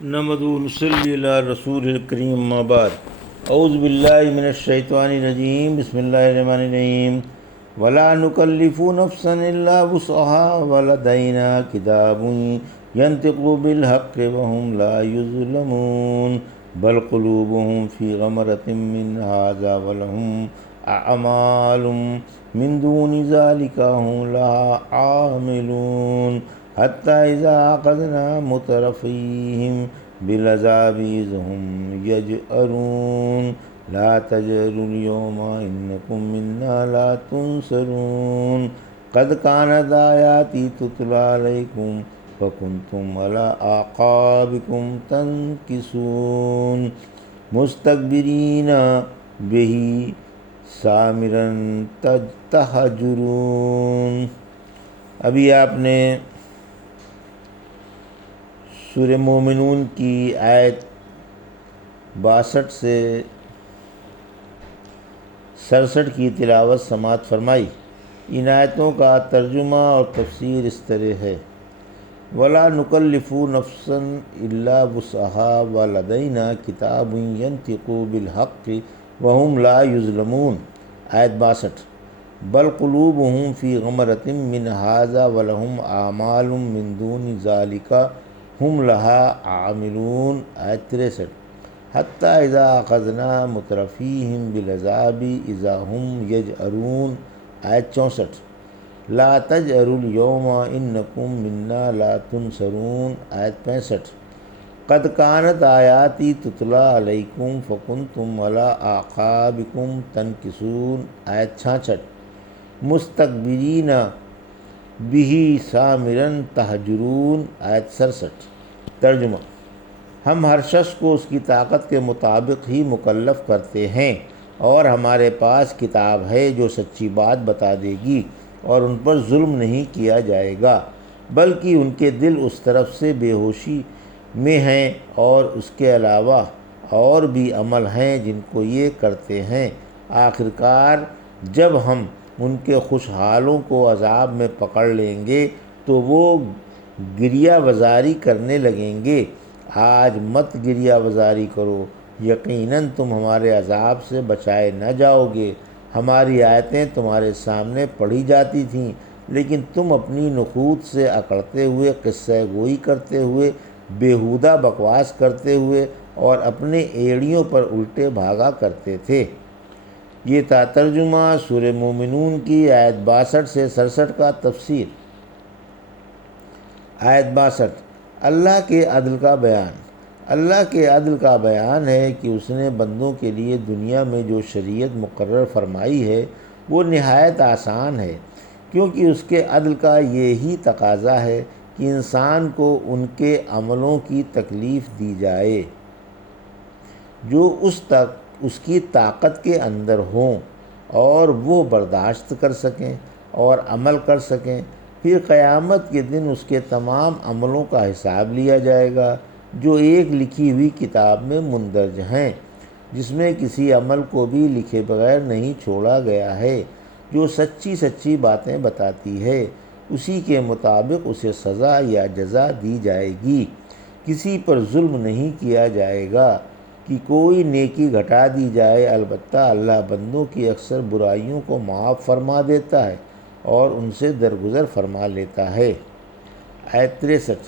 نحمد و نصلی علی رسول الکریم اما بعد اعوذ باللہ من الشیطان الرجیم بسم اللہ الرحمن الرحیم ولا نکلف نفسا الا وسعها ولدینا کتاب ینطق بالحق وهم لا یظلمون بل قلوبهم فی غمرة من هذا ولهم اعمال من دون ذلك هم لها عاملون حتى إذا أخذنا مترفيهم بالعذاب إذ هم يجأرون لا تجأروا اليوم إنكم منا لا تنصرون قد كانت آياتي تتلى عليكم فكنتم على أعقابكم تنكصون مستكبرين به سامرا تهجرون۔ ابھی آپ نے سورہ مومنون کی آیت 62 سے 67 کی تلاوت سماعت فرمائی۔ ان آیتوں کا ترجمہ اور تفسیر اس طرح ہے: ولا نکلف نفسا الا وسعها ولدینا کتاب ینطق بالحق وهم لا یظلمون۔ آیت 62: بل قلوبهم فی غمرة من هذا ولهم اعمال من دون ذلك هم لها عاملون۔ آیت 63: حتی اذا اخذنا مترفیہم بالعذاب اذا هم یجأرون۔ آیت 64: لا تجأروا اليوم انکم منا لا تنصرون۔ آیت 65: قد كانت آیاتی تتلی علیکم فکنتم علی اعقابکم تنکصون۔ آیت 66: مستکبرین بہ سامرا تہجرون۔ آیت 67۔ ترجمہ: ہم ہر شخص کو اس کی طاقت کے مطابق ہی مکلف کرتے ہیں، اور ہمارے پاس کتاب ہے جو سچی بات بتا دے گی اور ان پر ظلم نہیں کیا جائے گا، بلکہ ان کے دل اس طرف سے بے ہوشی میں ہیں، اور اس کے علاوہ اور بھی عمل ہیں جن کو یہ کرتے ہیں۔ آخرکار جب ہم ان کے خوشحالوں کو عذاب میں پکڑ لیں گے تو وہ گریہ وزاری کرنے لگیں گے۔ آج مت گریہ وزاری کرو، یقیناً تم ہمارے عذاب سے بچائے نہ جاؤ گے۔ ہماری آیتیں تمہارے سامنے پڑھی جاتی تھیں، لیکن تم اپنی نخوت سے اکڑتے ہوئے، قصہ گوئی کرتے ہوئے، بیہودہ بکواس کرتے ہوئے اور اپنے ایڑیوں پر الٹے بھاگا کرتے تھے۔ یہ تھا ترجمہ سورہ مومنون کی آیت 62 سے 67 کا تفسیر۔ آیت 62: اللہ کے عدل کا بیان۔ اللہ کے عدل کا بیان ہے کہ اس نے بندوں کے لیے دنیا میں جو شریعت مقرر فرمائی ہے وہ نہایت آسان ہے، کیونکہ اس کے عدل کا یہی تقاضا ہے کہ انسان کو ان کے عملوں کی تکلیف دی جائے جو اس کی طاقت کے اندر ہوں، اور وہ برداشت کر سکیں اور عمل کر سکیں۔ پھر قیامت کے دن اس کے تمام عملوں کا حساب لیا جائے گا جو ایک لکھی ہوئی کتاب میں مندرج ہیں، جس میں کسی عمل کو بھی لکھے بغیر نہیں چھوڑا گیا ہے۔ جو سچی سچی باتیں بتاتی ہے اسی کے مطابق اسے سزا یا جزا دی جائے گی۔ کسی پر ظلم نہیں کیا جائے گا کہ کوئی نیکی گھٹا دی جائے، البتہ اللہ بندوں کی اکثر برائیوں کو معاف فرما دیتا ہے اور ان سے درگزر فرما لیتا ہے۔ آیت 63: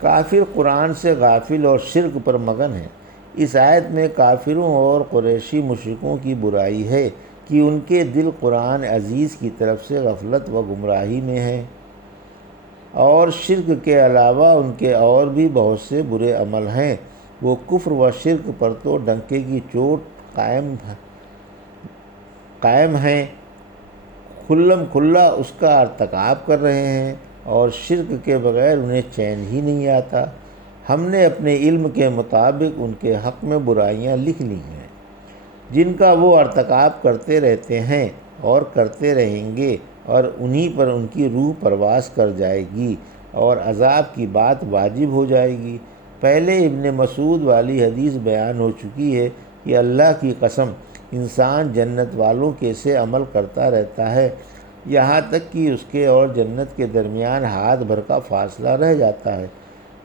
کافر قرآن سے غافل اور شرک پر مگن ہیں۔ اس آیت میں کافروں اور قریشی مشرکوں کی برائی ہے کہ ان کے دل قرآن عزیز کی طرف سے غفلت و گمراہی میں ہیں، اور شرک کے علاوہ ان کے اور بھی بہت سے برے عمل ہیں۔ وہ کفر و شرک پر تو ڈنکے کی چوٹ قائم ہیں، کھلم کھلا اس کا ارتکاب کر رہے ہیں، اور شرک کے بغیر انہیں چین ہی نہیں آتا۔ ہم نے اپنے علم کے مطابق ان کے حق میں برائیاں لکھ لی ہیں جن کا وہ ارتکاب کرتے رہتے ہیں اور کرتے رہیں گے، اور انہی پر ان کی روح پرواز کر جائے گی اور عذاب کی بات واجب ہو جائے گی۔ پہلے ابن مسعود والی حدیث بیان ہو چکی ہے کہ اللہ کی قسم انسان جنت والوں کے سے عمل کرتا رہتا ہے یہاں تک کہ اس کے اور جنت کے درمیان ہاتھ بھر کا فاصلہ رہ جاتا ہے۔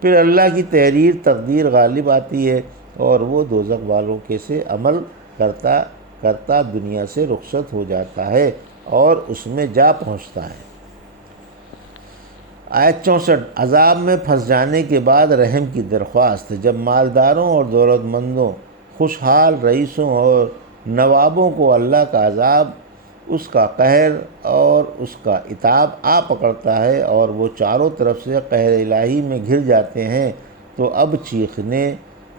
پھر اللہ کی تحریر تقدیر غالب آتی ہے اور وہ دوزخ والوں کے سے عمل کرتا کرتا دنیا سے رخصت ہو جاتا ہے اور اس میں جا پہنچتا ہے۔ آیت 64 عذاب میں پھنس جانے کے بعد رحم کی درخواست۔ جب مالداروں اور دولت مندوں، خوشحال رئیسوں اور نوابوں کو اللہ کا عذاب، اس کا قہر اور اس کا عتاب آ پکڑتا ہے اور وہ چاروں طرف سے قہر الہی میں گھر جاتے ہیں، تو اب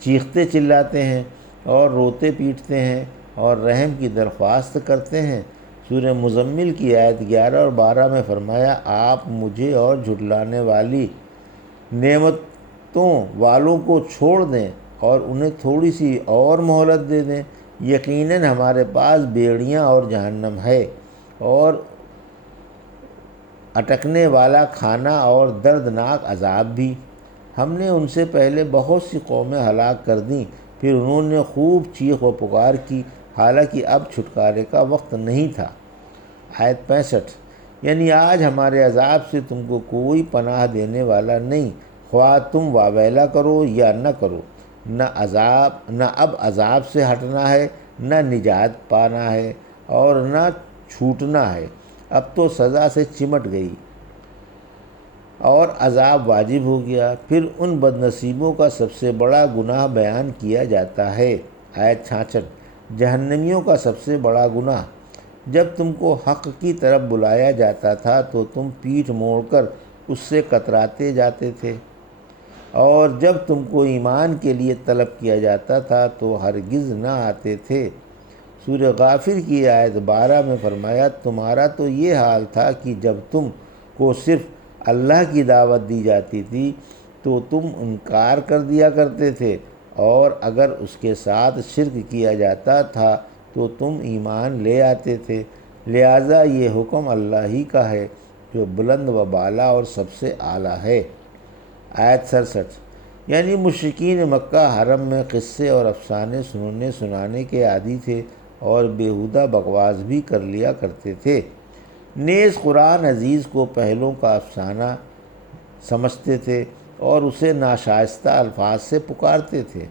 چیختے چلاتے ہیں اور روتے پیٹتے ہیں اور رحم کی درخواست کرتے ہیں۔ سورہ مزمل کی آیت 11 اور 12 میں فرمایا، آپ مجھے اور جھٹلانے والی نعمتوں والوں کو چھوڑ دیں اور انہیں تھوڑی سی اور مہلت دے دیں، یقیناً ہمارے پاس بیڑیاں اور جہنم ہے اور اٹکنے والا کھانا اور دردناک عذاب بھی۔ ہم نے ان سے پہلے بہت سی قومیں ہلاک کر دیں، پھر انہوں نے خوب چیخ و پکار کی، حالانکہ اب چھٹکارے کا وقت نہیں تھا۔ آیت 65 یعنی آج ہمارے عذاب سے تم کو کوئی پناہ دینے والا نہیں، خواہ تم واویلا کرو یا نہ کرو، نہ اب عذاب سے ہٹنا ہے، نہ نجات پانا ہے اور نہ چھوٹنا ہے، اب تو سزا سے چمٹ گئی اور عذاب واجب ہو گیا۔ پھر ان بد نصیبوں کا سب سے بڑا گناہ بیان کیا جاتا ہے۔ آیت 66 جہنمیوں کا سب سے بڑا گناہ۔ جب تم کو حق کی طرف بلایا جاتا تھا تو تم پیٹھ موڑ کر اس سے کتراتے جاتے تھے، اور جب تم کو ایمان کے لیے طلب کیا جاتا تھا تو ہرگز نہ آتے تھے۔ سورہ غافر کی آیت 12 میں فرمایا، تمہارا تو یہ حال تھا کہ جب تم کو صرف اللہ کی دعوت دی جاتی تھی تو تم انکار کر دیا کرتے تھے، اور اگر اس کے ساتھ شرک کیا جاتا تھا تو تم ایمان لے آتے تھے، لہٰذا یہ حکم اللہ ہی کا ہے جو بلند و بالا اور سب سے اعلیٰ ہے۔ آیت 67 یعنی مشرکین مکہ حرم میں قصے اور افسانے سنانے کے عادی تھے اور بیہودہ بکواس بھی کر لیا کرتے تھے، نیز قرآن عزیز کو پہلوں کا افسانہ سمجھتے تھے اور اسے ناشائستہ الفاظ سے پکارتے تھے۔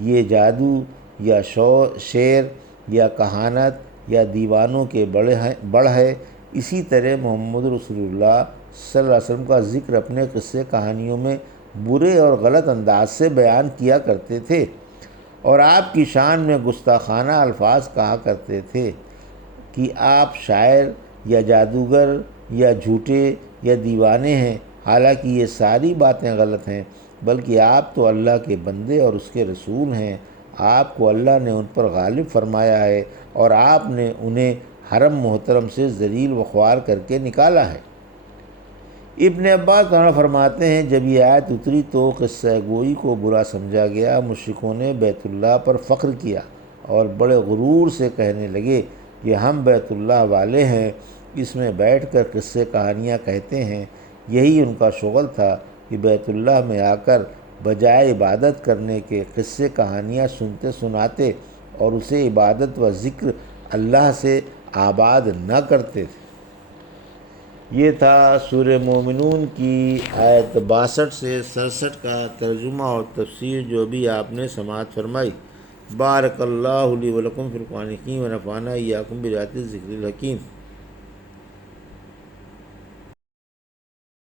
یہ جادو یا شعر یا کہانت یا دیوانوں کے بڑھ ہے۔ اسی طرح محمد رسول اللہ صلی اللہ علیہ وسلم کا ذکر اپنے قصے کہانیوں میں برے اور غلط انداز سے بیان کیا کرتے تھے اور آپ کی شان میں گستاخانہ الفاظ کہا کرتے تھے کہ آپ شاعر یا جادوگر یا جھوٹے یا دیوانے ہیں، حالانکہ یہ ساری باتیں غلط ہیں، بلکہ آپ تو اللہ کے بندے اور اس کے رسول ہیں۔ آپ کو اللہ نے ان پر غالب فرمایا ہے اور آپ نے انہیں حرم محترم سے ذلیل و خوار کر کے نکالا ہے۔ ابن عباس فرماتے ہیں، جب یہ آیت اتری تو قصہ گوئی کو برا سمجھا گیا، مشرکوں نے بیت اللہ پر فخر کیا اور بڑے غرور سے کہنے لگے کہ ہم بیت اللہ والے ہیں، اس میں بیٹھ کر قصے کہانیاں کہتے ہیں۔ یہی ان کا شغل تھا کہ بیت اللہ میں آ کر بجائے عبادت کرنے کے قصے کہانیاں سنتے سناتے اور اسے عبادت و ذکر اللہ سے آباد نہ کرتے تھے۔ یہ تھا سورہ مومنون کی آیت 62 سے 67 کا ترجمہ اور تفسیر جو بھی آپ نے سماعت فرمائی۔ بارک اللہ لی و لکم فی القرآن الحکیم و نفعنی وایاکم بآیات الذکر الحکیم۔